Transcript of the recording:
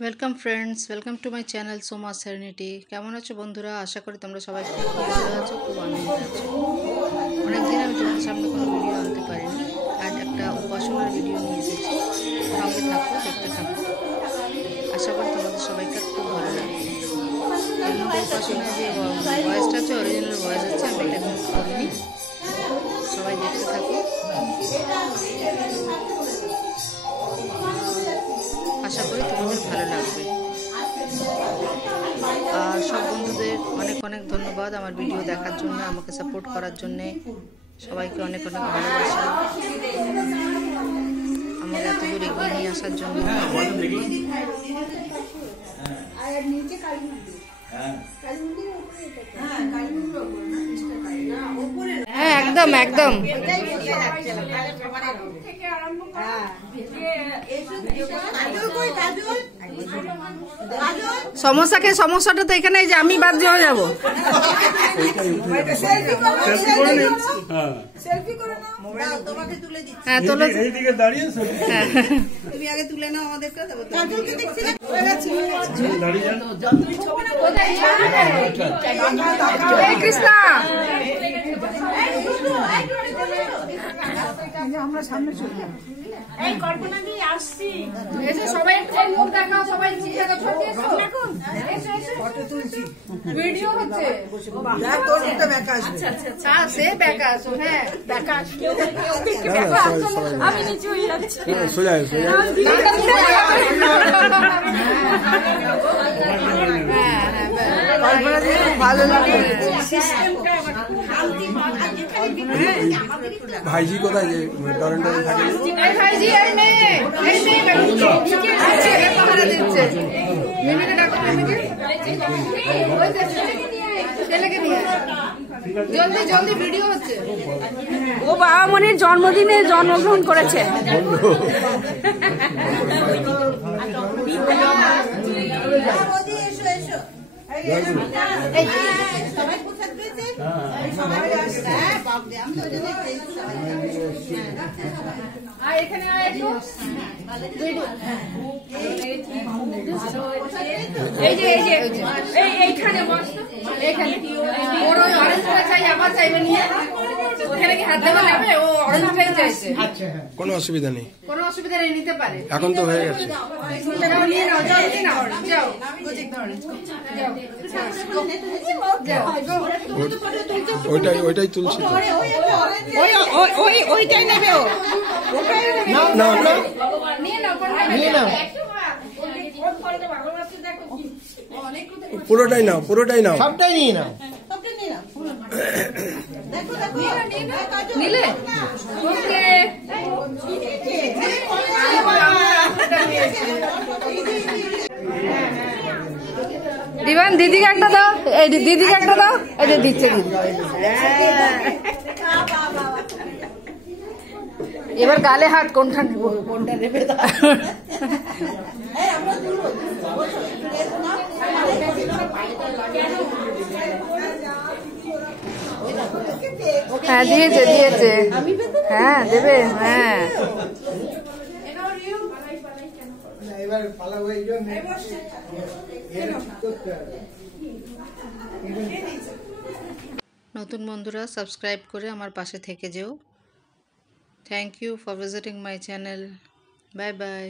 Welcome friends, welcome to my channel Soma Serenity. केमन आछो बंधुरा? आशा करी तोमरा सबाई खूब भालो आछो, खूब आनंदे आछो। अनेक दिन आमि तोमादेर सामने कोनो भिडियो आनते पारिनि, आज एकटा उपासनार भिडियो निये एसेछि। सঙ্গে থাকো, দেখতে থাকো। आशा करी तोमादेर सबाइके खूब भालो लागবে। এর মধ্যে উপাসনার যে ভয়েসটা আছে, অরিজিনাল ভয়েস আছে, আমি এটা মিউট করিনি। সবাই দেখতে থাকো। आशा करी तुम्हारे भालो लागबे। और सब बंधुदेर अनेक अनेक धन्यवाद आमार भिडियो देखार जोन्नो, आमाके सापोर्ट करार जोन्नो। सबाइके अनेक अनेक भालोबासा, आमाके एत दूर एगिয়ে নিয়ে আসার জন্য। হ্যাঁ, একদম একদম। সমস্যা কে সমস্যাটা তো এখানে, যে আমি বাদ হয়ে যাব। হ্যাঁ, তোলো। এইদিকে দাঁড়িয়ে তুমি আগে তুলে নাও আমাদেরকে। কৃষ্ণা আমরা সামনে চলে যাব। এই কল্পনা দিয়ে আসছি, এসে সবাই একটু মুখ দেখাও, সবাই জিজ্ঞাসা করতে এসো। এসো এসো, ফটো তুলছি, ভিডিও হচ্ছে। যা তোর একটা ব্যাকা আসবে। আচ্ছা আচ্ছা আচ্ছা, সে ব্যাকা আসো। হ্যাঁ, ব্যাকা আসবে। আমি নিচে হয়ে যাচ্ছি। সোজা সোজা। হ্যাঁ হ্যাঁ, কল্পনা দিয়ে ভালো লাগে। সিস্টেমটা শান্তি পাওয়া যায়। ভাইজি কোথায়? যে টরন্টোতে থাকে। এই ভাইজি এই মেয়ে, এই মেয়ে আছে, পাহারা দিচ্ছে। মেয়েকে ডাকো, মেয়েকে ওই ছেলেকে নিয়ে জলদি জলদি, ভিডিও হচ্ছে। ও বাবা মনির জন্মদিনে জন্মগ্রহণ করেছে। কোনো অসুবিধা নেই, কোনো অসুবিধা নেই, নিতে পারে। এখন তো হয়ে গেছে। ওইটাই ওইটাই তুলছি। ওইটাই নেবে ও, না না নিয়ে নাও। পুরোটাই নাও, পুরোটাই নাও, সবটাই নিয়ে নাও। নিলে দিবান, দিদিকে একটা দাও। এই দিদিকে একটা দাও। এই যে দিচ্ছে দিদি। এবার গালে হাত, কোনটা নেব? কোনটা নেবে? হ্যাঁ, দিয়েছে দিয়েছে। হ্যাঁ, দেবে। হ্যাঁ, নতুন বন্ধুরা সাবস্ক্রাইব করে আমার পাশে থেকে যেও। Thank you for visiting my channel. Bye by.